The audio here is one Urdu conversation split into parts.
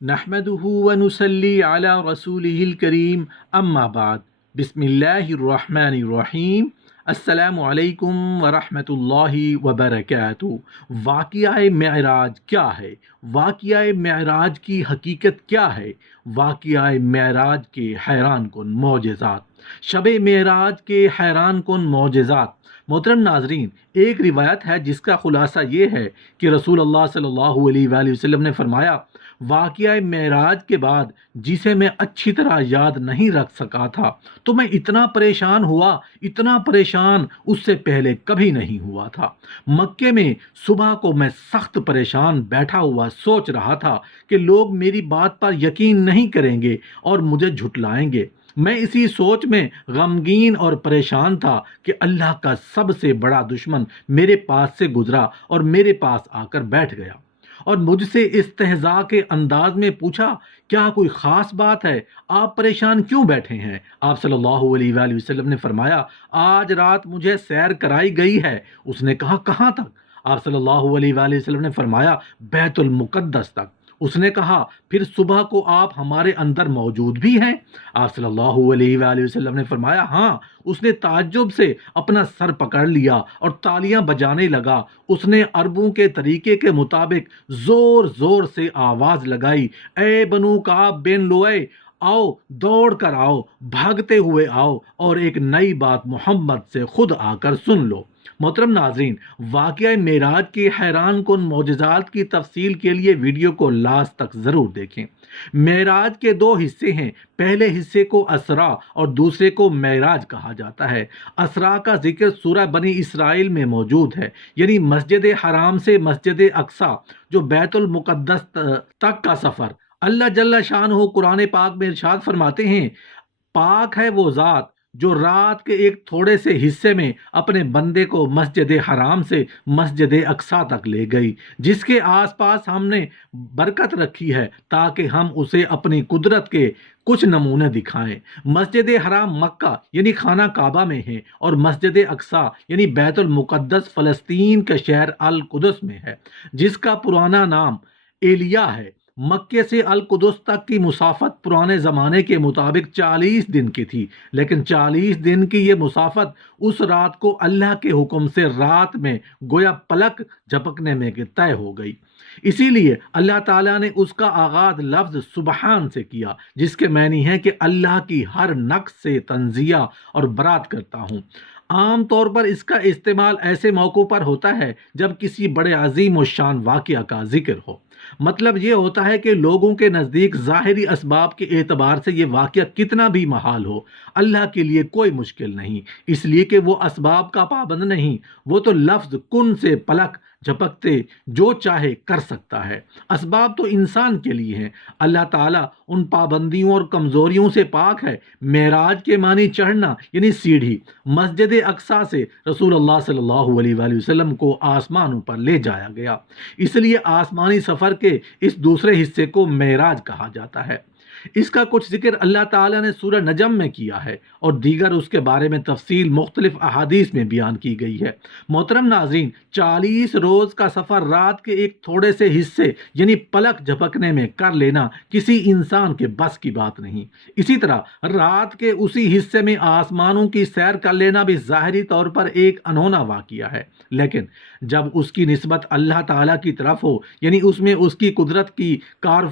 نحمده ونصلي على رسوله الكريم اما بعد بسم اللہ الرحمن الرحیم السلام علیکم ورحمۃ اللہ وبرکاتہ۔ واقعہ معراج کیا ہے؟ واقعہ معراج کی حقیقت کیا ہے؟ واقعہ معراج کے حیران کن معجزات، شب معراج کے حیران کن معجزات۔ محترم ناظرین، ایک روایت ہے جس کا خلاصہ یہ ہے کہ رسول اللہ صلی اللہ علیہ وآلہ وسلم نے فرمایا، واقعہ معراج کے بعد جسے میں اچھی طرح یاد نہیں رکھ سکا تھا تو میں اتنا پریشان ہوا، اتنا پریشان اس سے پہلے کبھی نہیں ہوا تھا۔ مکے میں صبح کو میں سخت پریشان بیٹھا ہوا سوچ رہا تھا کہ لوگ میری بات پر یقین نہیں کریں گے اور مجھے جھٹلائیں گے۔ میں اسی سوچ میں غمگین اور پریشان تھا کہ اللہ کا سب سے بڑا دشمن میرے پاس سے گزرا اور میرے پاس آ کر بیٹھ گیا اور مجھ سے استہزاء کے انداز میں پوچھا، کیا کوئی خاص بات ہے؟ آپ پریشان کیوں بیٹھے ہیں؟ آپ صلی اللہ علیہ وآلہ وسلم نے فرمایا، آج رات مجھے سیر کرائی گئی ہے۔ اس نے کہا، کہاں تک؟ آپ صلی اللہ علیہ وآلہ وسلم نے فرمایا، بیت المقدس تک۔ اس نے کہا، پھر صبح کو آپ ہمارے اندر موجود بھی ہیں؟ آپ صلی اللہ علیہ وآلہ وسلم نے فرمایا، ہاں۔ اس نے تعجب سے اپنا سر پکڑ لیا اور تالیاں بجانے لگا۔ اس نے عربوں کے طریقے کے مطابق زور زور سے آواز لگائی، اے بنو کعب بن لؤی، آؤ، دوڑ کر آؤ، بھاگتے ہوئے آؤ اور ایک نئی بات محمد سے خود آ کر سن لو۔ محترم ناظرین، واقعہ معراج کے حیران کن معجزات کی تفصیل کے لیے ویڈیو کو لاسٹ تک ضرور دیکھیں۔ معراج کے دو حصے ہیں، پہلے حصے کو اسرا اور دوسرے کو معراج کہا جاتا ہے۔ اسرا کا ذکر سورہ بنی اسرائیل میں موجود ہے، یعنی مسجد حرام سے مسجد اقصی جو بیت المقدس تک کا سفر۔ اللہ جل شانہ قرآن پاک میں ارشاد فرماتے ہیں، پاک ہے وہ ذات جو رات کے ایک تھوڑے سے حصے میں اپنے بندے کو مسجد حرام سے مسجد اقصی تک لے گئی، جس کے آس پاس ہم نے برکت رکھی ہے تاکہ ہم اسے اپنی قدرت کے کچھ نمونے دکھائیں۔ مسجد حرام مکہ یعنی خانہ کعبہ میں ہے اور مسجد اقصی یعنی بیت المقدس فلسطین کے شہر القدس میں ہے، جس کا پرانا نام ایلیا ہے۔ مکے سے القدس تک کی مسافت پرانے زمانے کے مطابق 40 دن کی تھی، لیکن 40 دن کی یہ مسافت اس رات کو اللہ کے حکم سے رات میں گویا پلک جھپکنے میں طے ہو گئی۔ اسی لیے اللہ تعالیٰ نے اس کا آغاز لفظ سبحان سے کیا، جس کے معنی ہے کہ اللہ کی ہر نقص سے تنزیہ اور برات کرتا ہوں۔ عام طور پر اس کا استعمال ایسے موقعوں پر ہوتا ہے جب کسی بڑے عظیم و شان واقعہ کا ذکر ہو۔ مطلب یہ ہوتا ہے کہ لوگوں کے نزدیک ظاہری اسباب کے اعتبار سے یہ واقعہ کتنا بھی محال ہو، اللہ کے لیے کوئی مشکل نہیں، اس لیے کہ وہ اسباب کا پابند نہیں، وہ تو لفظ کن سے پلک جھپکتے جو چاہے کر سکتا ہے۔ اسباب تو انسان کے لیے ہیں، اللہ تعالیٰ ان پابندیوں اور کمزوریوں سے پاک ہے۔ معراج کے معنی چڑھنا یعنی سیڑھی۔ مسجد اقصی سے رسول اللہ صلی اللہ علیہ وآلہ وسلم کو آسمانوں پر لے جایا گیا، اس لیے آسمانی سفر کے اس دوسرے حصے کو معراج کہا جاتا ہے۔ اس کا کچھ ذکر اللہ تعالیٰ نے سورہ نجم میں کیا ہے اور دیگر اس کے بارے میں تفصیل مختلف احادیث میں بیان کی گئی ہے۔ محترم ناظرین، 40 روز کا سفر رات کے ایک تھوڑے سے حصے یعنی پلک جھپکنے میں کر لینا کسی انسان کے بس کی بات نہیں۔ اسی طرح رات کے اسی حصے میں آسمانوں کی سیر کر لینا بھی ظاہری طور پر ایک انہونا واقعہ ہے، لیکن جب اس کی نسبت اللہ تعالیٰ کی طرف ہو، یعنی اس میں اس کی قدرت کی کار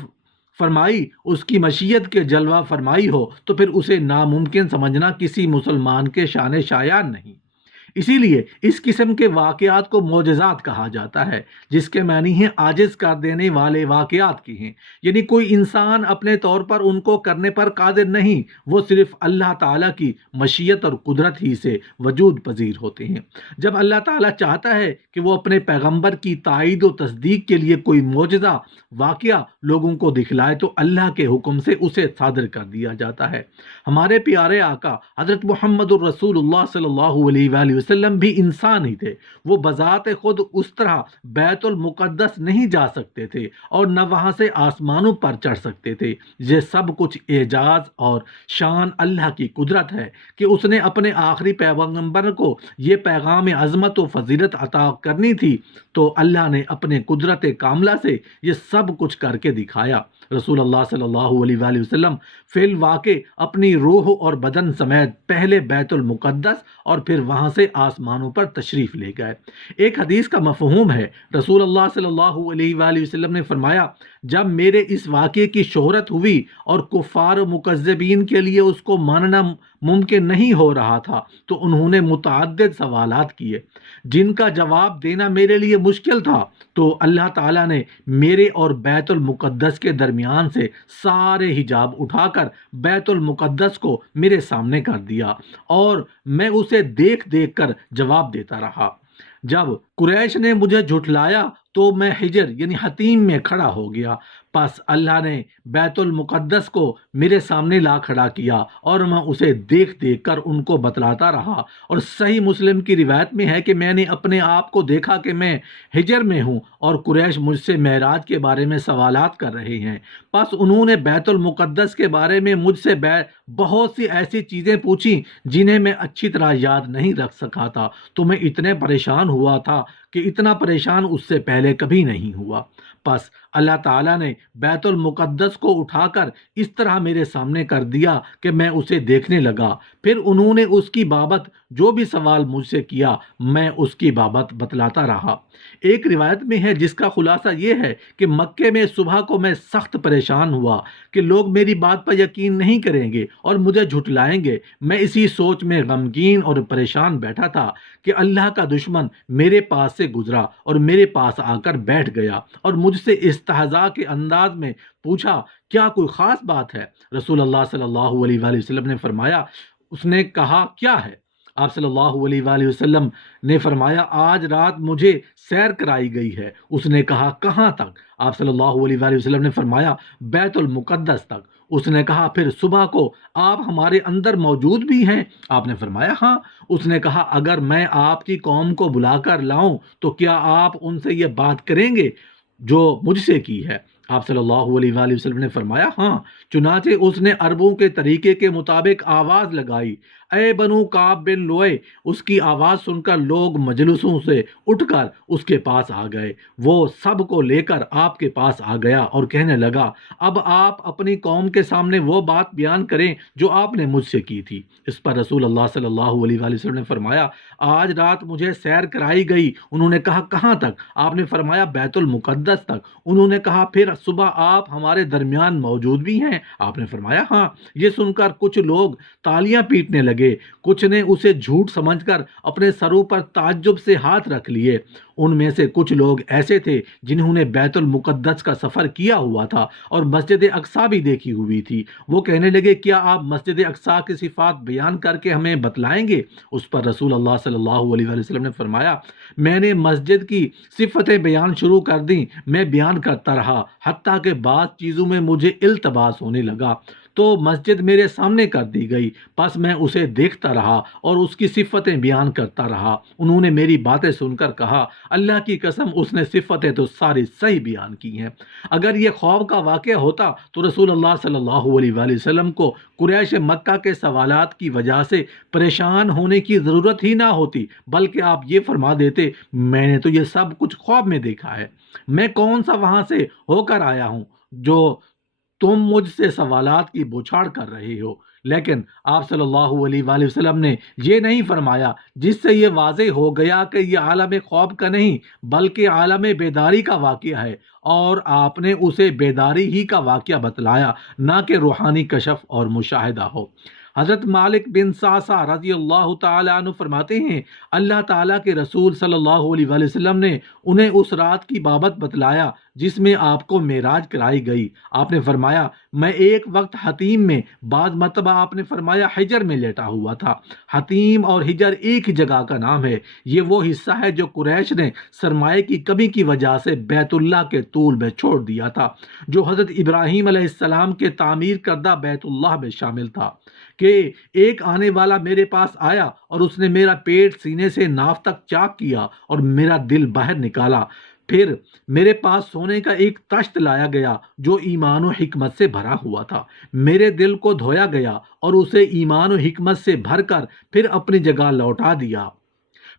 فرمائی، اس کی مشیت کے جلوہ فرمائی ہو، تو پھر اسے ناممکن سمجھنا کسی مسلمان کے شان شایان نہیں۔ اسی لیے اس قسم کے واقعات کو معجزات کہا جاتا ہے، جس کے معنی ہیں عاجز کر دینے والے واقعات کی ہیں، یعنی کوئی انسان اپنے طور پر ان کو کرنے پر قادر نہیں، وہ صرف اللہ تعالیٰ کی مشیت اور قدرت ہی سے وجود پذیر ہوتے ہیں۔ جب اللہ تعالیٰ چاہتا ہے کہ وہ اپنے پیغمبر کی تائید و تصدیق کے لیے کوئی معجزہ واقعہ لوگوں کو دکھلائے تو اللہ کے حکم سے اسے صادر کر دیا جاتا ہے۔ ہمارے پیارے آقا حضرت محمد الرسول اللہ صلی اللہ علیہ وآلہ وسلم بھی انسان ہی تھے۔ وہ بذات خود اس طرح بیت المقدس نہیں جا سکتے تھے اور نہ وہاں سے آسمانوں پر چڑھ سکتے تھے۔ یہ سب کچھ اعجاز اور شان اللہ کی قدرت ہے کہ اس نے اپنے آخری پیغمبر کو یہ پیغام عظمت و فضیلت عطا کرنی تھی، تو اللہ نے اپنے قدرت کاملہ سے یہ سب کچھ کر کے دکھایا۔ رسول اللہ صلی اللہ علیہ وآلہ وسلم فی الواقع اپنی روح اور بدن سمیت پہلے بیت المقدس اور پھر وہاں سے آسمانوں پر تشریف لے گئے۔ ایک حدیث کا مفہوم ہے، رسول اللہ صلی اللہ علیہ وآلہ وسلم نے فرمایا، جب میرے اس واقعے کی شہرت ہوئی اور کفار و مکذبین کے لیے اس کو ماننا ممکن نہیں ہو رہا تھا، تو انہوں نے متعدد سوالات کیے جن کا جواب دینا میرے لیے مشکل تھا۔ تو اللہ تعالیٰ نے میرے اور بیت المقدس کے درمیان سے سارے حجاب اٹھا کر بیت المقدس کو میرے سامنے کر دیا اور میں اسے دیکھ دیکھ کر جواب دیتا رہا۔ جب قریش نے مجھے جھٹلایا تو میں حجر یعنی حتیم میں کھڑا ہو گیا، پس اللہ نے بیت المقدس کو میرے سامنے لا کھڑا کیا اور میں اسے دیکھ دیکھ کر ان کو بتلاتا رہا۔ اور صحیح مسلم کی روایت میں ہے کہ میں نے اپنے آپ کو دیکھا کہ میں حجر میں ہوں اور قریش مجھ سے معراج کے بارے میں سوالات کر رہے ہیں۔ پس انہوں نے بیت المقدس کے بارے میں مجھ سے بہت سی ایسی چیزیں پوچھیں جنہیں میں اچھی طرح یاد نہیں رکھ سکا تھا، تو میں اتنے پریشان ہوا تھا کہ اتنا پریشان اس سے پہلے کبھی نہیں ہوا۔ پس اللہ تعالیٰ نے بیت المقدس کو اٹھا کر اس طرح میرے سامنے کر دیا کہ میں اسے دیکھنے لگا۔ پھر انہوں نے اس کی بابت جو بھی سوال مجھ سے کیا میں اس کی بابت بتلاتا رہا۔ ایک روایت میں ہے جس کا خلاصہ یہ ہے کہ مکے میں صبح کو میں سخت پریشان ہوا کہ لوگ میری بات پر یقین نہیں کریں گے اور مجھے جھٹلائیں گے۔ میں اسی سوچ میں غمگین اور پریشان بیٹھا تھا کہ اللہ کا دشمن میرے پاس سے گزرا اور میرے پاس آ کر بیٹھ گیا اور مجھ سے استہزاء کے انداز میں پوچھا، کیا کوئی خاص بات ہے؟ رسول اللہ صلی اللہ علیہ وآلہ وسلم نے فرمایا، اس نے کہا کیا ہے؟ آپ صلی اللہ علیہ وآلہ وسلم نے فرمایا، آج رات مجھے سیر کرائی گئی ہے۔ اس نے کہا کہاں تک؟ آپ صلی اللہ علیہ وآلہ وسلم نے فرمایا، بیت المقدس تک۔ اس نے کہا پھر صبح کو آپ ہمارے اندر موجود بھی ہیں؟ آپ نے فرمایا ہاں۔ اس نے کہا اگر میں آپ کی قوم کو بلا کر لاؤں تو کیا آپ ان سے یہ بات کریں گے جو مجھ سے کی ہے؟ آپ صلی اللہ علیہ وآلہ وسلم نے فرمایا ہاں۔ چنانچہ اس نے عربوں کے طریقے کے مطابق آواز لگائی، اے بنو کعب بن لؤی۔ اس کی آواز سن کر لوگ مجلسوں سے اٹھ کر اس کے پاس آ گئے۔ وہ سب کو لے کر آپ کے پاس آ گیا اور کہنے لگا، اب آپ اپنی قوم کے سامنے وہ بات بیان کریں جو آپ نے مجھ سے کی تھی۔ اس پر رسول اللہ صلی اللہ علیہ وآلہ وسلم نے فرمایا، آج رات مجھے سیر کرائی گئی۔ انہوں نے کہا کہاں تک؟ آپ نے فرمایا بیت المقدس تک۔ انہوں نے کہا پھر صبح آپ ہمارے درمیان موجود بھی ہیں؟ آپ نے فرمایا ہاں۔ یہ سن کر کچھ لوگ تالیاں پیٹنے لگے، کچھ نے اسے جھوٹ سمجھ کر اپنے سروں پر تعجب سے ہاتھ رکھ لیے۔ ان میں سے کچھ لوگ ایسے تھے جنہوں نے بیت المقدس کا سفر کیا ہوا تھا اور مسجد اقصیٰ بھی دیکھی ہوئی تھی۔ وہ کہنے لگے کیا آپ مسجد اقصیٰ کی صفات بیان کر کے ہمیں بتلائیں گے؟ اس پر رسول اللہ صلی اللہ علیہ وآلہ وسلم نے فرمایا، میں نے مسجد کی صفتیں بیان شروع کر دیں۔ میں بیان کرتا رہا حتیٰ کہ بعض چیزوں میں مجھے التباس ہونے لگا تو مسجد میرے سامنے کر دی گئی۔ پس میں اسے دیکھتا رہا اور اس کی صفتیں بیان کرتا رہا۔ انہوں نے میری باتیں سن کر کہا، اللہ کی قسم اس نے صفتیں تو ساری صحیح بیان کی ہیں۔ اگر یہ خوف کا واقعہ ہوتا تو رسول اللہ صلی اللہ علیہ وآلہ وسلم کو قریش مکہ کے سوالات کی وجہ سے پریشان ہونے کی ضرورت ہی نہ ہوتی، بلکہ آپ یہ فرما دیتے، میں نے تو یہ سب کچھ خواب میں دیکھا ہے۔ میں کون سا وہاں سے ہو کر آیا ہوں جو تم مجھ سے سوالات کی بوچھاڑ کر رہے ہو؟ لیکن آپ صلی اللہ علیہ وآلہ وسلم نے یہ نہیں فرمایا، جس سے یہ واضح ہو گیا کہ یہ عالم خواب کا نہیں بلکہ عالم بیداری کا واقعہ ہے، اور آپ نے اسے بیداری ہی کا واقعہ بتلایا، نہ کہ روحانی کشف اور مشاہدہ ہو۔ حضرت مالک بن سعصع رضی اللہ تعالیٰ عنہ فرماتے ہیں، اللہ تعالیٰ کے رسول صلی اللہ علیہ وآلہ وسلم نے انہیں اس رات کی بابت بتلایا جس میں آپ کو معراج کرائی گئی۔ آپ نے فرمایا میں ایک وقت حتیم میں، بعض مرتبہ آپ نے فرمایا حجر میں لیٹا ہوا تھا۔ حتیم اور حجر ایک ہی جگہ کا نام ہے۔ یہ وہ حصہ ہے جو قریش نے سرمایہ کی کمی کی وجہ سے بیت اللہ کے طول میں چھوڑ دیا تھا، جو حضرت ابراہیم علیہ السلام کے تعمیر کردہ بیت اللہ میں شامل تھا، کہ ایک آنے والا میرے پاس آیا اور اس نے میرا پیٹ سینے سے ناف تک چاک کیا اور میرا دل باہر نکالا۔ پھر میرے پاس سونے کا ایک تشت لایا گیا جو ایمان و حکمت سے بھرا ہوا تھا۔ میرے دل کو دھویا گیا اور اسے ایمان و حکمت سے بھر کر پھر اپنی جگہ لوٹا دیا۔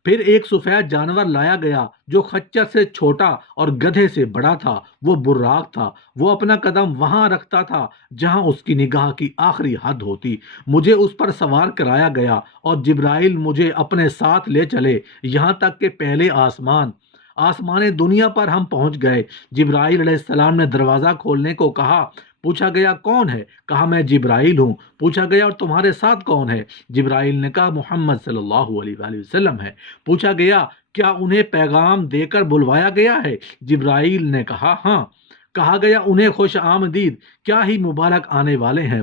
پھر ایک سفید جانور لایا گیا جو خچر سے چھوٹا اور گدھے سے بڑا تھا۔ وہ براق تھا۔ وہ اپنا قدم وہاں رکھتا تھا جہاں اس کی نگاہ کی آخری حد ہوتی۔ مجھے اس پر سوار کرایا گیا اور جبرائیل مجھے اپنے ساتھ لے چلے یہاں تک کہ پہلے آسمان دنیا پر ہم پہنچ گئے۔ جبرائیل علیہ السلام نے دروازہ کھولنے کو کہا۔ پوچھا گیا کون ہے؟ کہا میں جبرائیل ہوں۔ پوچھا گیا اور تمہارے ساتھ کون ہے؟ جبرائیل نے کہا محمد صلی اللہ علیہ وآلہ وسلم ہے۔ پوچھا گیا کیا انہیں پیغام دے کر بلوایا گیا ہے؟ جبرائیل نے کہا ہاں۔ کہا گیا انہیں خوش آمدید، کیا ہی مبارک آنے والے ہیں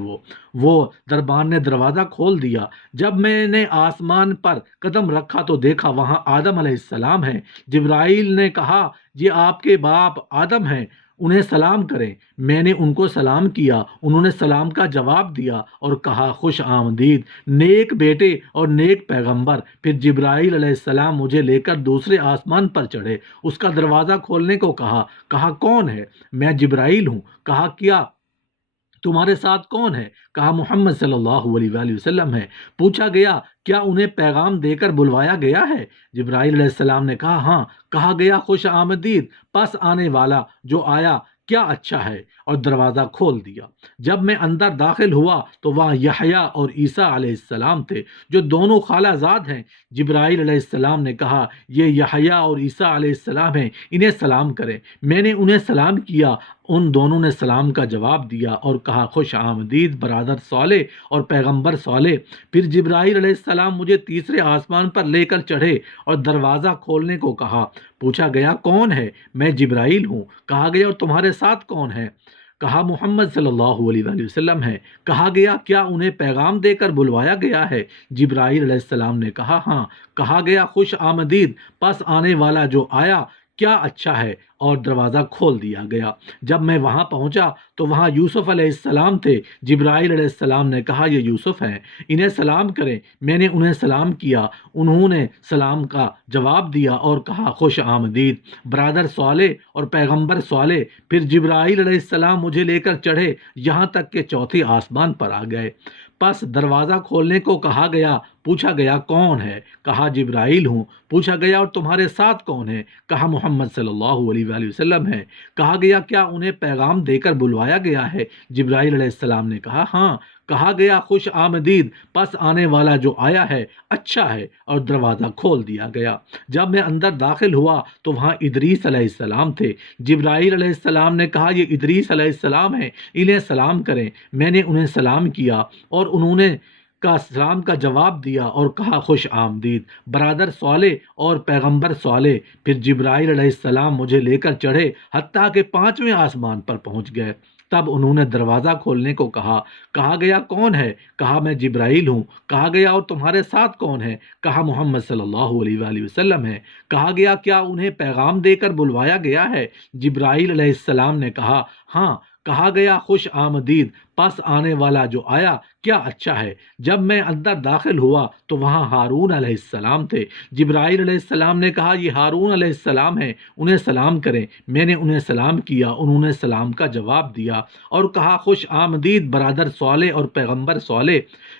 وہ دربان نے دروازہ کھول دیا۔ جب میں نے آسمان پر قدم رکھا تو دیکھا وہاں آدم علیہ السلام ہیں۔ جبرائیل نے کہا یہ آپ کے باپ آدم ہیں، انہیں سلام کریں۔ میں نے ان کو سلام کیا، انہوں نے سلام کا جواب دیا اور کہا خوش آمدید نیک بیٹے اور نیک پیغمبر۔ پھر جبرائیل علیہ السلام مجھے لے کر دوسرے آسمان پر چڑھے۔ اس کا دروازہ کھولنے کو کہا کون ہے؟ میں جبرائیل ہوں۔ کہا کیا تمہارے ساتھ کون ہے؟ کہا محمد صلی اللہ علیہ وآلہ وسلم ہے۔ پوچھا گیا کیا انہیں پیغام دے کر بلوایا گیا ہے؟ جبرائیل علیہ السلام نے کہا ہاں۔ کہا گیا خوش آمدید پس آنے والا جو آیا کیا اچھا ہے، اور دروازہ کھول دیا۔ جب میں اندر داخل ہوا تو وہاں یحییٰ اور عیسیٰ علیہ السلام تھے جو دونوں خالہ زاد ہیں۔ جبرائیل علیہ السلام نے کہا یہ یحییٰ اور عیسیٰ علیہ السلام ہیں، انہیں سلام کریں۔ میں نے انہیں سلام کیا، ان دونوں نے سلام کا جواب دیا اور کہا خوش آمدید برادر صالح اور پیغمبر صالح۔ پھر جبرائیل علیہ السلام مجھے تیسرے آسمان پر لے کر چڑھے اور دروازہ کھولنے کو کہا۔ پوچھا گیا کون ہے؟ میں جبرائیل ہوں۔ کہا گیا اور تمہارے ساتھ کون ہے؟ کہا محمد صلی اللہ علیہ وآلہ وسلم ہے۔ کہا گیا کیا انہیں پیغام دے کر بلوایا گیا ہے؟ جبرائیل علیہ السلام نے کہا ہاں۔ کہا گیا خوش آمدید پس آنے والا جو آیا کیا اچھا ہے، اور دروازہ کھول دیا گیا۔ جب میں وہاں پہنچا تو وہاں یوسف علیہ السلام تھے۔ جبرائیل علیہ السلام نے کہا یہ یوسف ہیں، انہیں سلام کریں۔ میں نے انہیں سلام کیا، انہوں نے سلام کا جواب دیا اور کہا خوش آمدید برادر صالح اور پیغمبر صالح۔ پھر جبرائیل علیہ السلام مجھے لے کر چڑھے یہاں تک کہ چوتھے آسمان پر آ گئے۔ پس دروازہ کھولنے کو کہا گیا۔ پوچھا گیا کون ہے؟ کہا جبرائیل ہوں۔ پوچھا گیا اور تمہارے ساتھ کون ہے؟ کہا محمد صلی اللہ علیہ وآلہ وسلم ہے۔ کہا گیا کیا انہیں پیغام دے کر بلوایا گیا ہے؟ جبرائیل علیہ السلام نے کہا ہاں۔ کہا گیا خوش آمدید پس آنے والا جو آیا ہے اچھا ہے، اور دروازہ کھول دیا گیا۔ جب میں اندر داخل ہوا تو وہاں ادریس علیہ السلام تھے۔ جبرائیل علیہ السلام نے کہا یہ ادریس علیہ السلام ہیں، انہیں سلام کریں۔ میں نے انہیں سلام کیا اور انہوں نے سلام کا جواب دیا اور کہا خوش آمدید برادر صالح اور پیغمبر صالح۔ پھر جبرائیل علیہ السلام مجھے لے کر چڑھے حتیٰ کہ 5ویں آسمان پر پہنچ گئے۔ تب انہوں نے دروازہ کھولنے کو کہا گیا کون ہے؟ کہا میں جبرائیل ہوں۔ کہا گیا اور تمہارے ساتھ کون ہے؟ کہا محمد صلی اللہ علیہ وآلہ وسلم ہے۔ کہا گیا کیا انہیں پیغام دے کر بلوایا گیا ہے؟ جبرائیل علیہ السلام نے کہا ہاں۔ کہا گیا خوش آمدید پس آنے والا جو آیا کیا اچھا ہے۔ جب میں اندر داخل ہوا تو وہاں ہارون علیہ السلام تھے۔ جبرائیل علیہ السلام نے کہا یہ ہارون علیہ السلام ہیں، انہیں سلام کریں۔ میں نے انہیں سلام کیا، انہوں نے سلام کا جواب دیا اور کہا خوش آمدید برادر صالح اور پیغمبر صالح۔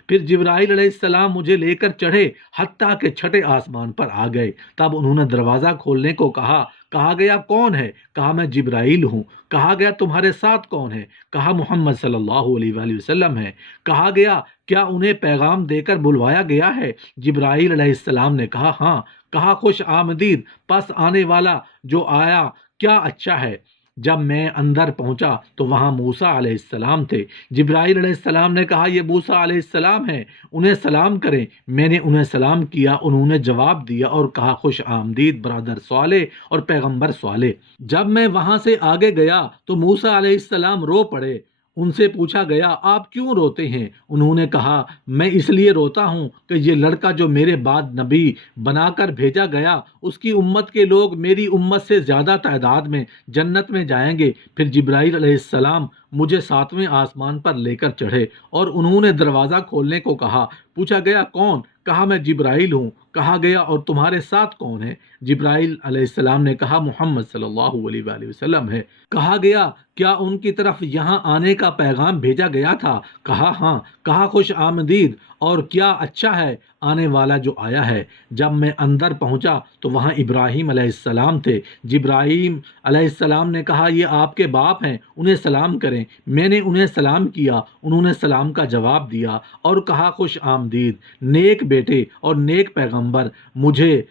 پھر جبرائیل علیہ السلام مجھے لے کر چڑھے حتیٰ کہ 6 آسمان پر آ گئے۔ تب انہوں نے دروازہ کھولنے کو کہا گیا کون ہے؟ کہا میں جبرائیل ہوں۔ کہا گیا تمہارے ساتھ کون ہے؟ کہا محمد صلی اللہ علیہ وآلہ وسلم ہے۔ کہا گیا کیا انہیں پیغام دے کر بلوایا گیا ہے؟ جبرائیل علیہ السلام نے کہا ہاں۔ کہا خوش آمدید پس آنے والا جو آیا کیا اچھا ہے، جب میں اندر پہنچا تو وہاں موسیٰ علیہ السلام تھے۔ جبرائیل علیہ السلام نے کہا یہ موسیٰ علیہ السلام ہیں، انہیں سلام کریں۔ میں نے انہیں سلام کیا، انہوں نے جواب دیا اور کہا خوش آمدید برادر صالح اور پیغمبر صالح۔ جب میں وہاں سے آگے گیا تو موسیٰ علیہ السلام رو پڑے۔ ان سے پوچھا گیا آپ کیوں روتے ہیں؟ انہوں نے کہا میں اس لیے روتا ہوں کہ یہ لڑکا جو میرے بعد نبی بنا کر بھیجا گیا اس کی امت کے لوگ میری امت سے زیادہ تعداد میں جنت میں جائیں گے۔ پھر جبرائیل علیہ السلام مجھے 7ویں آسمان پر لے کر چڑھے اور انہوں نے دروازہ کھولنے کو کہا۔ پوچھا گیا کون؟ کہا میں جبرائیل ہوں۔ کہا گیا اور تمہارے ساتھ کون ہے؟ جبرائیل علیہ السلام نے کہا محمد صلی اللہ علیہ وآلہ وسلم ہے۔ کہا گیا کیا ان کی طرف یہاں آنے کا پیغام بھیجا گیا تھا؟ کہا ہاں۔ کہا خوش آمدید اور کیا اچھا ہے آنے والا جو آیا ہے۔ جب میں اندر پہنچا تو وہاں ابراہیم علیہ السلام تھے۔ جبرائیل علیہ السلام نے کہا یہ آپ کے باپ ہیں، انہیں سلام کریں۔ میں نے انہیں سلام کیا، انہوں نے سلام کا جواب دیا اور کہا خوش آمدید نیک بیٹے اور نیک پیغمبر۔ مجھے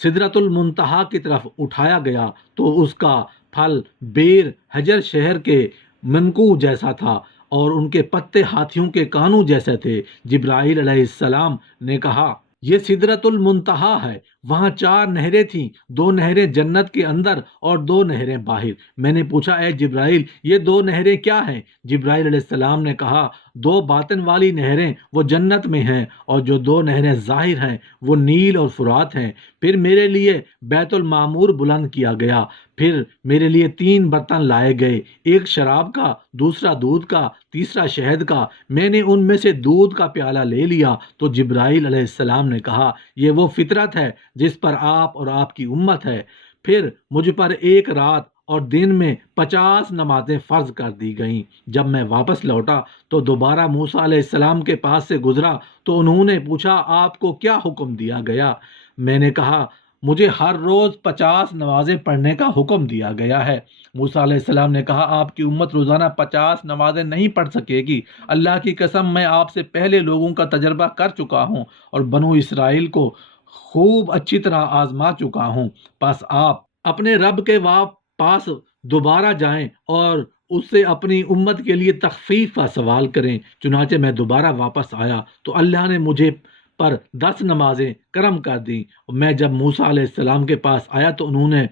سدرۃ المنتہا کی طرف اٹھایا گیا تو اس کا پھل بیر حجر شہر کے منقو جیسا تھا اور ان کے پتے ہاتھیوں کے کانوں جیسے تھے۔ جبرائیل علیہ السلام نے کہا یہ سدرۃ المنتہا ہے۔ وہاں 4 نہریں تھیں، 2 نہریں جنت کے اندر اور 2 نہریں باہر۔ میں نے پوچھا اے جبرائیل یہ 2 نہریں کیا ہیں؟ جبرائیل علیہ السلام نے کہا 2 باطن والی نہریں وہ جنت میں ہیں اور جو 2 نہریں ظاہر ہیں وہ نیل اور فرات ہیں۔ پھر میرے لیے بیت المعمور بلند کیا گیا۔ پھر میرے لیے 3 برتن لائے گئے، ایک شراب کا، دوسرا دودھ کا، تیسرا شہد کا۔ میں نے ان میں سے دودھ کا پیالہ لے لیا تو جبرائیل علیہ السلام نے کہا یہ وہ فطرت ہے جس پر آپ اور آپ کی امت ہے۔ پھر مجھ پر ایک رات اور دن میں 50 نمازیں فرض کر دی گئیں۔ جب میں واپس لوٹا تو دوبارہ موسیٰ علیہ السلام کے پاس سے گزرا تو انہوں نے پوچھا آپ کو کیا حکم دیا گیا؟ میں نے کہا مجھے ہر روز 50 نمازیں پڑھنے کا حکم دیا گیا ہے۔ موسیٰ علیہ السلام نے کہا آپ کی امت روزانہ 50 نمازیں نہیں پڑھ سکے گی۔ اللہ کی قسم میں آپ سے پہلے لوگوں کا تجربہ کر چکا ہوں اور بنو اسرائیل کو خوب اچھی طرح آزما چکا ہوں۔ بس آپ اپنے رب کے پاس دوبارہ جائیں اور اس سے اپنی امت کے لیے تخفیف کا سوال کریں۔ چنانچہ میں دوبارہ واپس آیا تو اللہ نے مجھے پر 10 نمازیں کرم کر دیں۔ میں جب موسیٰ علیہ السلام کے پاس آیا تو انہوں نے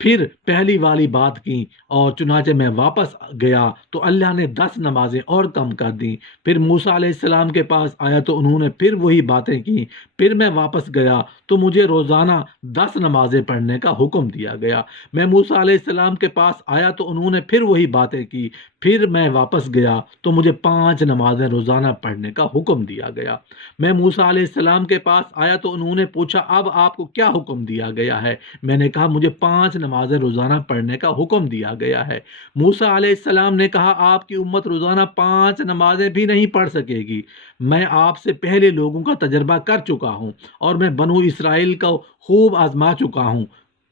پھر پہلی والی بات کی اور چنانچہ میں واپس گیا تو اللہ نے 10 نمازیں اور کم کر دیں۔ پھر موسیٰ علیہ السلام کے پاس آیا تو انہوں نے پھر وہی باتیں کی۔ پھر میں واپس گیا تو مجھے روزانہ 10 نمازیں پڑھنے کا حکم دیا گیا۔ میں موسیٰ علیہ السلام کے پاس آیا تو انہوں نے پھر وہی باتیں کی۔ پھر میں واپس گیا تو مجھے 5 نمازیں روزانہ پڑھنے کا حکم دیا گیا۔ میں موسیٰ علیہ السلام کے پاس آیا تو انہوں نے پوچھا اب آپ کو کیا حکم دیا گیا ہے؟ میں نے کہا مجھے 5 نمازیں روزانہ پڑھنے کا حکم دیا گیا ہے۔ موسیٰ علیہ السلام نے کہا آپ کی امت روزانہ 5 نمازیں بھی نہیں پڑھ سکے گی۔ میں آپ سے پہلے لوگوں کا تجربہ کر چکا ہوں اور میں بنو اسرائیل کو خوب آزما چکا ہوں۔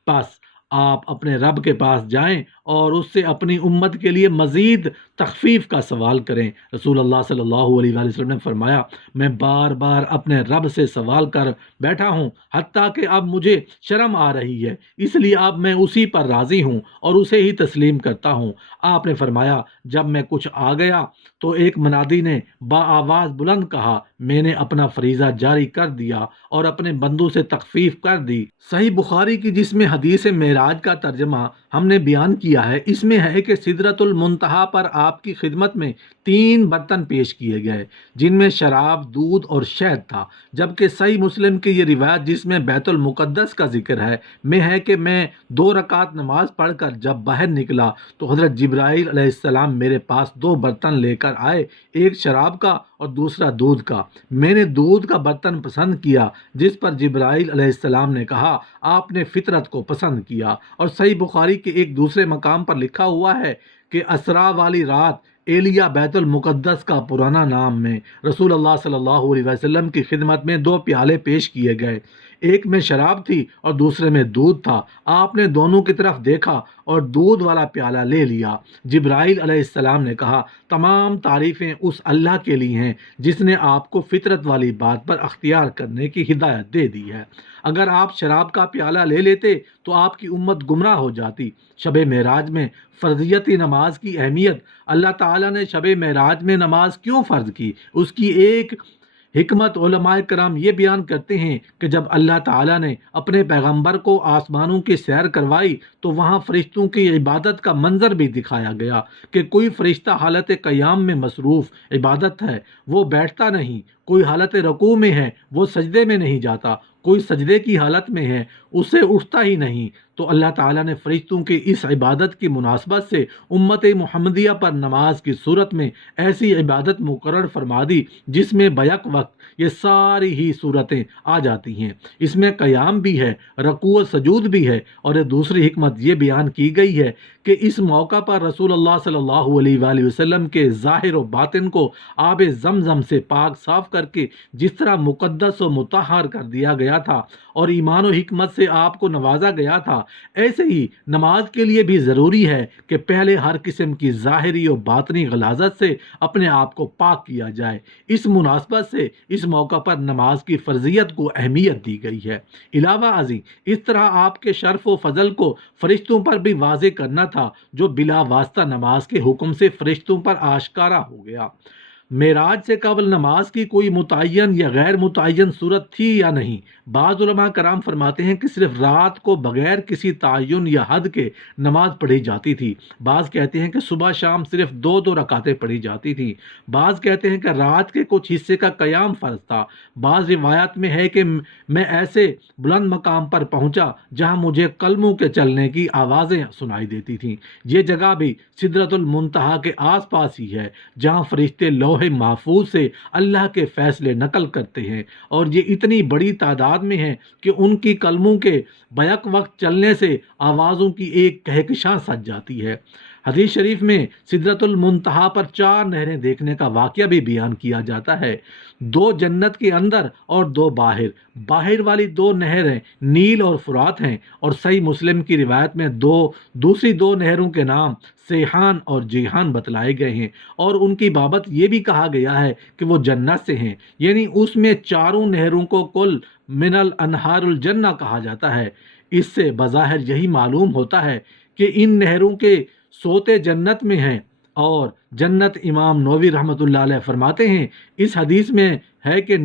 بس آپ اپنے رب کے پاس جائیں اور اس سے اپنی امت کے لیے مزید تخفیف کا سوال کریں۔ رسول اللہ صلی اللہ علیہ وآلہ وسلم نے فرمایا میں بار بار اپنے رب سے سوال کر بیٹھا ہوں حتیٰ کہ اب مجھے شرم آ رہی ہے، اس لیے اب میں اسی پر راضی ہوں اور اسے ہی تسلیم کرتا ہوں۔ آپ نے فرمایا جب میں کچھ آ گیا تو ایک منادی نے بآواز بلند کہا میں نے اپنا فریضہ جاری کر دیا اور اپنے بندوں سے تخفیف کر دی۔ صحیح بخاری کی جس میں حدیث معراج کا ترجمہ ہم نے بیان کیا ہے اس میں ہے کہ سدرۃ المنتہا پر آپ کی خدمت میں 3 برتن پیش کیے گئے جن میں شراب، دودھ اور شہد تھا، جبکہ صحیح مسلم کی یہ روایت جس میں بیت المقدس کا ذکر ہے میں ہے کہ میں 2 رکعت نماز پڑھ کر جب باہر نکلا تو حضرت جبرائیل علیہ السلام میرے پاس 2 برتن لے کر آئے، ایک شراب کا اور دوسرا دودھ کا۔ میں نے دودھ کا برتن پسند کیا جس پر جبرائیل علیہ السلام نے کہا آپ نے فطرت کو پسند کیا۔ اور صحیح بخاری کے ایک دوسرے مقام پر لکھا ہوا ہے کہ اسرا والی رات ایلیا بیت المقدس کا پرانا نام میں رسول اللہ صلی اللہ علیہ وسلم کی خدمت میں 2 پیالے پیش کیے گئے، ایک میں شراب تھی اور دوسرے میں دودھ تھا۔ آپ نے دونوں کی طرف دیکھا اور دودھ والا پیالہ لے لیا۔ جبرائیل علیہ السلام نے کہا، تمام تعریفیں اس اللہ کے لیے ہیں جس نے آپ کو فطرت والی بات پر اختیار کرنے کی ہدایت دے دی ہے۔ اگر آپ شراب کا پیالہ لے لیتے تو آپ کی امت گمراہ ہو جاتی۔ شب معراج میں فرضیتی نماز کی اہمیت، اللہ تعالیٰ نے شب معراج میں نماز کیوں فرض کی، اس کی ایک حکمت علماء کرام یہ بیان کرتے ہیں کہ جب اللہ تعالیٰ نے اپنے پیغمبر کو آسمانوں کی سیر کروائی تو وہاں فرشتوں کی عبادت کا منظر بھی دکھایا گیا کہ کوئی فرشتہ حالت قیام میں مصروف عبادت ہے، وہ بیٹھتا نہیں، کوئی حالت رکوع میں ہے، وہ سجدے میں نہیں جاتا، کوئی سجدے کی حالت میں ہے، اسے اٹھتا ہی نہیں۔ تو اللہ تعالیٰ نے فرشتوں کی اس عبادت کی مناسبت سے امت محمدیہ پر نماز کی صورت میں ایسی عبادت مقرر فرما دی جس میں بیک وقت یہ ساری ہی صورتیں آ جاتی ہیں۔ اس میں قیام بھی ہے، رکوع و سجود بھی ہے، اور ایک دوسری حکمت یہ بیان کی گئی ہے کہ اس موقع پر رسول اللہ صلی اللہ علیہ وآلہ وسلم کے ظاہر و باطن کو آب زمزم سے پاک صاف کر کے جس طرح مقدس و مطہر کر دیا گیا تھا اور ایمان و حکمت سے آپ کو نوازا گیا تھا، ایسے ہی نماز کے لیے بھی ضروری ہے کہ پہلے ہر قسم کی ظاہری و باطنی غلاظت سے اپنے آپ کو پاک کیا جائے۔ اس مناسبت سے اس موقع پر نماز کی فرضیت کو اہمیت دی گئی ہے۔ علاوہ ازیں اس طرح آپ کے شرف و فضل کو فرشتوں پر بھی واضح کرنا تھا جو بلا واسطہ نماز کے حکم سے فرشتوں پر آشکارا ہو گیا۔ معراج سے قبل نماز کی کوئی متعین یا غیر متعین صورت تھی یا نہیں؟ بعض علماء کرام فرماتے ہیں کہ صرف رات کو بغیر کسی تعین یا حد کے نماز پڑھی جاتی تھی۔ بعض کہتے ہیں کہ صبح شام صرف 2 رکعتیں پڑھی جاتی تھیں۔ بعض کہتے ہیں کہ رات کے کچھ حصے کا قیام فرض تھا۔ بعض روایات میں ہے کہ میں ایسے بلند مقام پر پہنچا جہاں مجھے قلموں کے چلنے کی آوازیں سنائی دیتی تھیں۔ یہ جگہ بھی سدرۃ المنتہا کے آس پاس ہی ہے جہاں فرشتے لوح محفوظ سے اللہ کے فیصلے نقل کرتے ہیں، اور یہ اتنی بڑی تعداد میں ہیں کہ ان کی قلموں کے بیک وقت چلنے سے آوازوں کی ایک کہکشاں سج جاتی ہے۔ حدیث شریف میں سدرۃ المنتہا پر 4 نہریں دیکھنے کا واقعہ بھی بیان کیا جاتا ہے، 2 جنت کے اندر اور 2 باہر۔ باہر والی 2 نہریں نیل اور فرات ہیں، اور صحیح مسلم کی روایت میں دوسری 2 نہروں کے نام سیحان اور جیحان بتلائے گئے ہیں، اور ان کی بابت یہ بھی کہا گیا ہے کہ وہ جنت سے ہیں، یعنی اس میں 4 نہروں کو کل من الانہار الجنہ کہا جاتا ہے۔ اس سے بظاہر یہی معلوم ہوتا ہے کہ ان نہروں کے سوتے جنت میں ہیں، اور جنت امام نووی رحمۃ اللہ علیہ فرماتے ہیں اس حدیث میں ہے کہ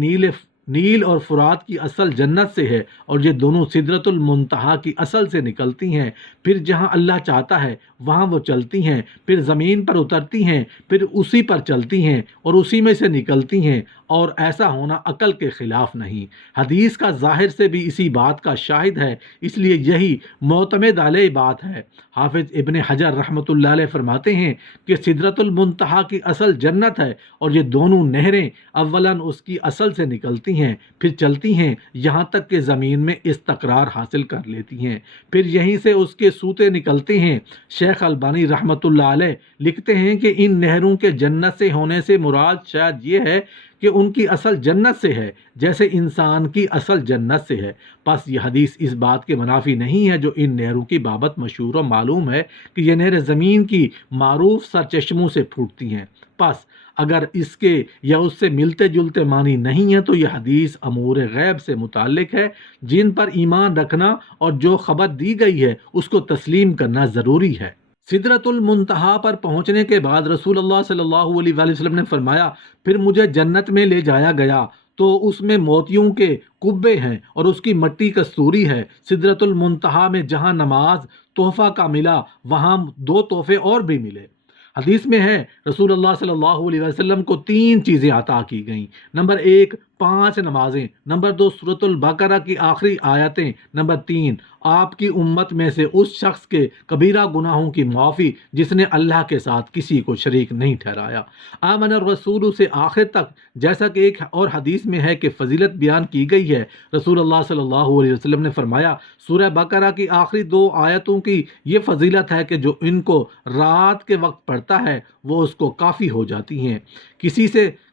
نیل اور فرات کی اصل جنت سے ہے، اور یہ دونوں سدرۃ المنتہا کی اصل سے نکلتی ہیں، پھر جہاں اللہ چاہتا ہے وہاں وہ چلتی ہیں، پھر زمین پر اترتی ہیں، پھر اسی پر چلتی ہیں اور اسی میں سے نکلتی ہیں، اور ایسا ہونا عقل کے خلاف نہیں۔ حدیث کا ظاہر سے بھی اسی بات کا شاہد ہے، اس لیے یہی معتمد علیہ بات ہے۔ حافظ ابن حجر رحمۃ اللہ علیہ فرماتے ہیں کہ سدرۃ المنتہا کی اصل جنت ہے، اور یہ دونوں نہریں اولاً اس کی اصل سے نکلتی ہیں، پھر چلتی ہیں یہاں تک کہ زمین میں استقرار حاصل کر لیتی ہیں، پھر یہیں سے اس کے سوتے نکلتے ہیں۔ شیخ البانی رحمۃ اللہ علیہ لکھتے ہیں کہ ان نہروں کے جنت سے ہونے سے مراد شاید یہ ہے کہ ان کی اصل جنت سے ہے، جیسے انسان کی اصل جنت سے ہے۔ پس یہ حدیث اس بات کے منافی نہیں ہے جو ان نہروں کی بابت مشہور و معلوم ہے کہ یہ نہریں زمین کی معروف سرچشموں سے پھوٹتی ہیں۔ پس اگر اس کے یا اس سے ملتے جلتے معنی نہیں ہیں تو یہ حدیث امور غیب سے متعلق ہے جن پر ایمان رکھنا اور جو خبر دی گئی ہے اس کو تسلیم کرنا ضروری ہے۔ سدرۃ المنتہا پر پہنچنے کے بعد رسول اللہ صلی اللہ علیہ وآلہ وسلم نے فرمایا، پھر مجھے جنت میں لے جایا گیا تو اس میں موتیوں کے کبے ہیں اور اس کی مٹی کستوری ہے۔ سدرۃ المنتہا میں جہاں نماز تحفہ کا ملا وہاں 2 تحفے اور بھی ملے۔ حدیث میں ہے رسول اللہ صلی اللہ علیہ وسلم کو 3 چیزیں عطا کی گئیں۔ نمبر 1 5 نمازیں، نمبر 2 سورۃ البقرہ کی آخری آیتیں، نمبر 3 آپ کی امت میں سے اس شخص کے کبیرہ گناہوں کی معافی جس نے اللہ کے ساتھ کسی کو شریک نہیں ٹھہرایا۔ آمن الرسول سے آخر تک جیسا کہ ایک اور حدیث میں ہے کہ فضیلت بیان کی گئی ہے، رسول اللہ صلی اللہ علیہ وسلم نے فرمایا سورہ بقرہ کی آخری 2 آیتوں کی یہ فضیلت ہے کہ جو ان کو رات کے وقت پڑھتا ہے وہ اس کو کافی ہو جاتی ہیں۔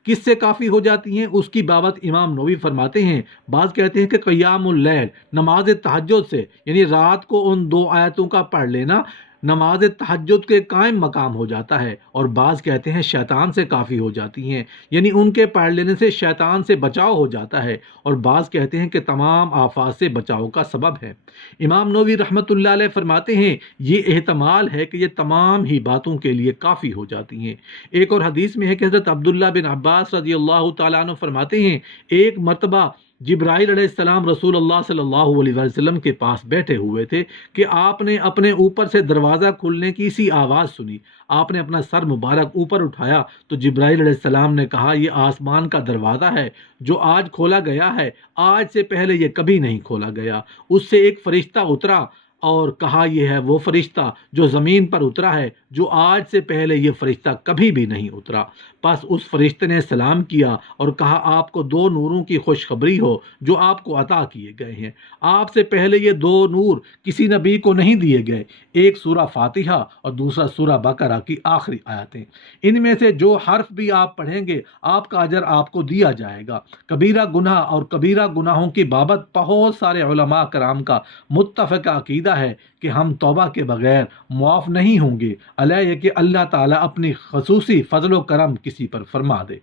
کس سے کافی ہو جاتی ہیں اس کی بابت امام نووی فرماتے ہیں، بعض کہتے ہیں کہ قیام اللیل، نماز تہجد سے، یعنی رات کو ان 2 آیتوں کا پڑھ لینا نماز تہجد کے قائم مقام ہو جاتا ہے، اور بعض کہتے ہیں شیطان سے کافی ہو جاتی ہیں، یعنی ان کے پڑھ لینے سے شیطان سے بچاؤ ہو جاتا ہے، اور بعض کہتے ہیں کہ تمام آفات سے بچاؤ کا سبب ہے۔ امام نووی رحمۃ اللہ علیہ فرماتے ہیں یہ احتمال ہے کہ یہ تمام ہی باتوں کے لیے کافی ہو جاتی ہیں۔ ایک اور حدیث میں ہے کہ حضرت عبداللہ بن عباس رضی اللہ تعالیٰ عنہ فرماتے ہیں ایک مرتبہ جبرائیل علیہ السلام رسول اللہ صلی اللہ علیہ وسلم کے پاس بیٹھے ہوئے تھے کہ آپ نے اپنے اوپر سے دروازہ کھلنے کی سی آواز سنی۔ آپ نے اپنا سر مبارک اوپر اٹھایا تو جبرائیل علیہ السلام نے کہا یہ آسمان کا دروازہ ہے جو آج کھولا گیا ہے، آج سے پہلے یہ کبھی نہیں کھولا گیا۔ اس سے ایک فرشتہ اترا اور کہا یہ ہے وہ فرشتہ جو زمین پر اترا ہے جو آج سے پہلے یہ فرشتہ کبھی بھی نہیں اترا۔ پس اس فرشتے نے سلام کیا اور کہا آپ کو 2 نوروں کی خوشخبری ہو جو آپ کو عطا کیے گئے ہیں۔ آپ سے پہلے یہ 2 نور کسی نبی کو نہیں دیے گئے، ایک سورہ فاتحہ اور دوسرا سورہ بقرہ کی آخری آیتیں۔ ان میں سے جو حرف بھی آپ پڑھیں گے آپ کا اجر آپ کو دیا جائے گا۔ کبیرہ گناہ اور کبیرہ گناہوں کی بابت بہت سارے علماء کرام کا متفقہ عقیدہ ہے کہ ہم توبہ کے بغیر معاف نہیں ہوں گے، علیہ کہ اللہ تعالیٰ اپنی خصوصی فضل و کرم کسی پر فرما دے۔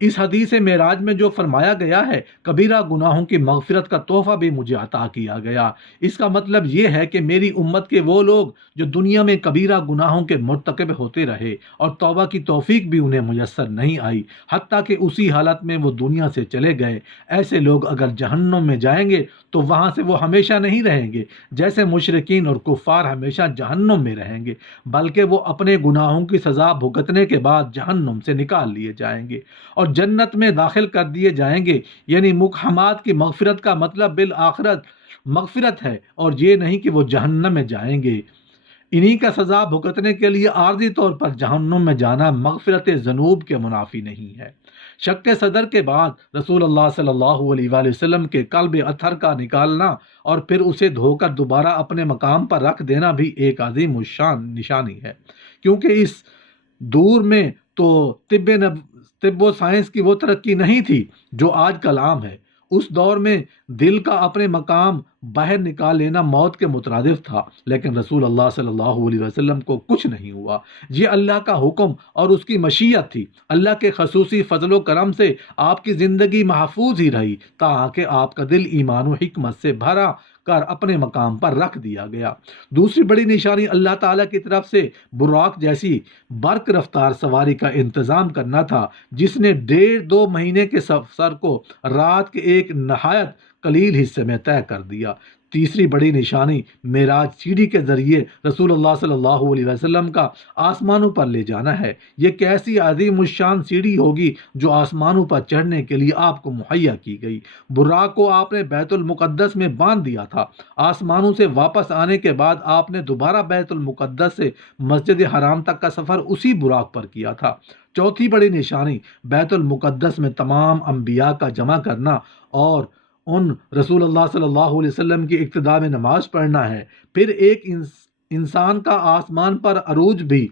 اس حدیث معراج میں جو فرمایا گیا ہے کبیرہ گناہوں کی مغفرت کا تحفہ بھی مجھے عطا کیا گیا، اس کا مطلب یہ ہے کہ میری امت کے وہ لوگ جو دنیا میں کبیرہ گناہوں کے مرتکب ہوتے رہے اور توبہ کی توفیق بھی انہیں میسر نہیں آئی، حتیٰ کہ اسی حالت میں وہ دنیا سے چلے گئے، ایسے لوگ اگر جہنم میں جائیں گے تو وہاں سے وہ ہمیشہ نہیں رہیں گے جیسے مشرکین اور کفار ہمیشہ جہنم میں رہیں گے، بلکہ وہ اپنے گناہوں کی سزا بھگتنے کے بعد جہنم سے نکال لیے جائیں گے اور جنت میں داخل کر دیے جائیں گے۔ یعنی مقحمات کی مغفرت کا مطلب بالآخرت مغفرت ہے اور یہ نہیں کہ وہ جہنم میں جائیں گے۔ انہی کا سزا بھگتنے کے لیے عارضی طور پر جہنم میں جانا مغفرت ذنوب کے منافی نہیں ہے۔ شک صدر کے بعد رسول اللہ صلی اللہ علیہ وآلہ وسلم کے قلب اطہر کا نکالنا اور پھر اسے دھو کر دوبارہ اپنے مقام پر رکھ دینا بھی ایک عظیم الشان نشانی ہے، کیونکہ اس دور میں تو طب و سائنس کی وہ ترقی نہیں تھی جو آج کل عام ہے۔ اس دور میں دل کا اپنے مقام باہر نکال لینا موت کے مترادف تھا، لیکن رسول اللہ صلی اللہ علیہ وسلم کو کچھ نہیں ہوا۔ یہ اللہ کا حکم اور اس کی مشیت تھی۔ اللہ کے خصوصی فضل و کرم سے آپ کی زندگی محفوظ ہی رہی تاکہ آپ کا دل ایمان و حکمت سے بھرا کر اپنے مقام پر رکھ دیا گیا۔ دوسری بڑی نشانی اللہ تعالیٰ کی طرف سے براق جیسی برق رفتار سواری کا انتظام کرنا تھا جس نے 1.5-2 مہینے کے سفر کو رات کے ایک نہایت قلیل حصے میں طے کر دیا۔ تیسری بڑی نشانی معراج سیڑھی کے ذریعے رسول اللہ صلی اللہ علیہ وسلم کا آسمانوں پر لے جانا ہے۔ یہ کیسی عظیم الشان سیڑھی ہوگی جو آسمانوں پر چڑھنے کے لیے آپ کو مہیا کی گئی۔ براق کو آپ نے بیت المقدس میں باندھ دیا تھا۔ آسمانوں سے واپس آنے کے بعد آپ نے دوبارہ بیت المقدس سے مسجد حرام تک کا سفر اسی براق پر کیا تھا۔ چوتھی بڑی نشانی بیت المقدس میں تمام انبیاء کا جمع کرنا اور ان رسول اللہ صلی اللہ علیہ وسلم کی اقتداء میں نماز پڑھنا ہے۔ پھر ایک انسان کا آسمان پر عروج بھی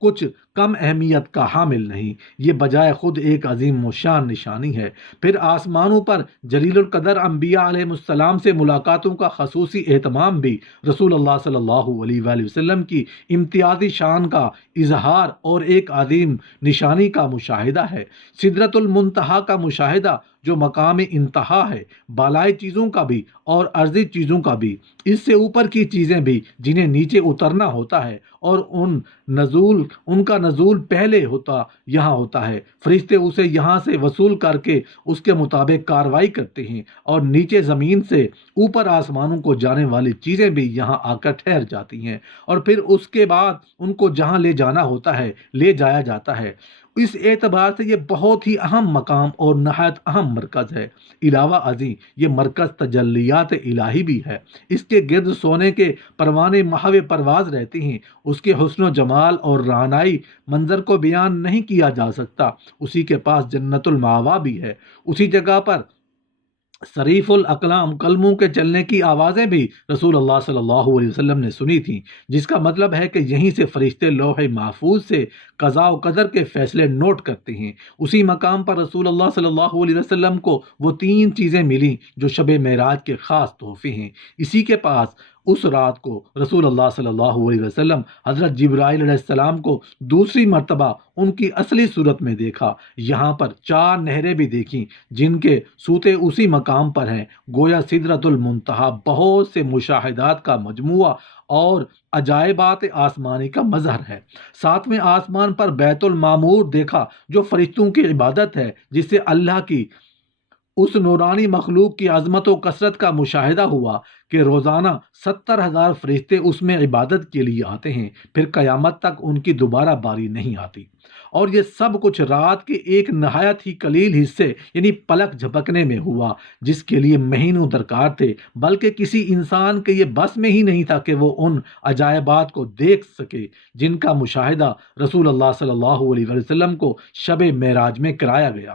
کچھ کم اہمیت کا حامل نہیں، یہ بجائے خود ایک عظیم الشان نشانی ہے۔ پھر آسمانوں پر جلیل القدر انبیاء علیہ السلام سے ملاقاتوں کا خصوصی اہتمام بھی رسول اللہ صلی اللہ علیہ وآلہ وسلم کی امتیازی شان کا اظہار اور ایک عظیم نشانی کا مشاہدہ ہے۔ سدرۃ المنتہا کا مشاہدہ جو مقام انتہا ہے، بالائی چیزوں کا بھی اور ارضی چیزوں کا بھی، اس سے اوپر کی چیزیں بھی جنہیں نیچے اترنا ہوتا ہے اور ان کا نزول پہلے یہاں ہوتا ہے۔ فرشتے اسے یہاں سے وصول کر کے اس کے مطابق کاروائی کرتے ہیں اور نیچے زمین سے اوپر آسمانوں کو جانے والی چیزیں بھی یہاں آ کر ٹھہر جاتی ہیں اور پھر اس کے بعد ان کو جہاں لے جانا ہوتا ہے لے جایا جاتا ہے۔ اس اعتبار سے یہ بہت ہی اہم مقام اور نہایت اہم مرکز ہے۔ علاوہ ازیں یہ مرکز تجلیات الہی بھی ہے۔ اس کے گرد سونے کے پروانے محو پرواز رہتے ہیں۔ اس کے حسن و جمال اور رعنائی منظر کو بیان نہیں کیا جا سکتا۔ اسی کے پاس جنت المأویٰ بھی ہے۔ اسی جگہ پر صریف الاقلام قلموں کے چلنے کی آوازیں بھی رسول اللہ صلی اللہ علیہ وسلم نے سنی تھیں، جس کا مطلب ہے کہ یہیں سے فرشتے لوح محفوظ سے قضاء و قدر کے فیصلے نوٹ کرتے ہیں۔ اسی مقام پر رسول اللہ صلی اللہ علیہ وسلم کو وہ 3 چیزیں ملیں جو شب معراج کے خاص تحفے ہیں۔ اسی کے پاس اس رات کو رسول اللہ صلی اللہ علیہ وسلم حضرت جبرائیل علیہ السلام کو دوسری مرتبہ ان کی اصلی صورت میں دیکھا۔ یہاں پر 4 نہریں بھی دیکھیں جن کے سوتے اسی مقام پر ہیں۔ گویا سدرۃ المنتہا بہت سے مشاہدات کا مجموعہ اور عجائبات آسمانی کا مظہر ہے۔ 7ویں آسمان پر بیت المعمور دیکھا جو فرشتوں کی عبادت ہے، جس سے اللہ کی اس نورانی مخلوق کی عظمت و کثرت کا مشاہدہ ہوا کہ روزانہ 70,000 فرشتے اس میں عبادت کے لیے آتے ہیں، پھر قیامت تک ان کی دوبارہ باری نہیں آتی۔ اور یہ سب کچھ رات کے ایک نہایت ہی قلیل حصے یعنی پلک جھپکنے میں ہوا، جس کے لیے مہینوں درکار تھے، بلکہ کسی انسان کے یہ بس میں ہی نہیں تھا کہ وہ ان عجائبات کو دیکھ سکے جن کا مشاہدہ رسول اللہ صلی اللہ علیہ وسلم کو شب معراج میں کرایا گیا۔